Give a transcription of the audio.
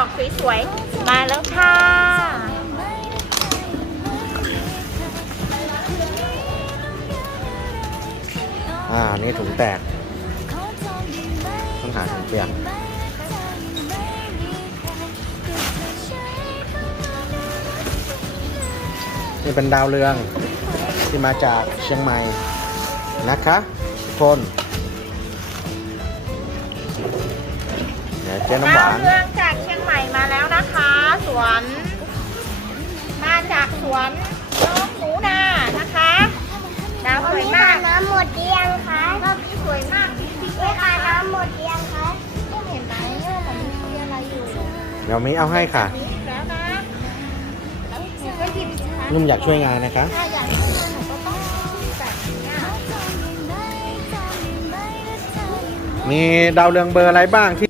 อกสวยๆ มาแล้วค่ะ อ่า นี่ถุงแตก ต้องหาถุงเปลี่ยนนี่เป็นดาวเรืองที่มาจากเชียงใหม่นะคะทุกคนเดี๋ยวเจ๊น้ำหวาน ดาวเรืองจาก วนน้องหนูนานะคะดาวสวยมากน้ำหมดหรือยังคะรอบนี้สวยมากจริงๆเลนี่ยค่ะนะคะน้ำหมดหรือยังคะต้องเห็นไหมว่ามันมีอะไรอยู่เดี๋ยวมีเอาให้ค่ะนี่แล้วนะแล้วหนูก็หยิบสิคะนุ่มอยากช่วยงานนะคะถ้าอยากช่วยหนูก็ต้องแบบนี้มีดาวเรืองเบอร์อะไรบ้างที่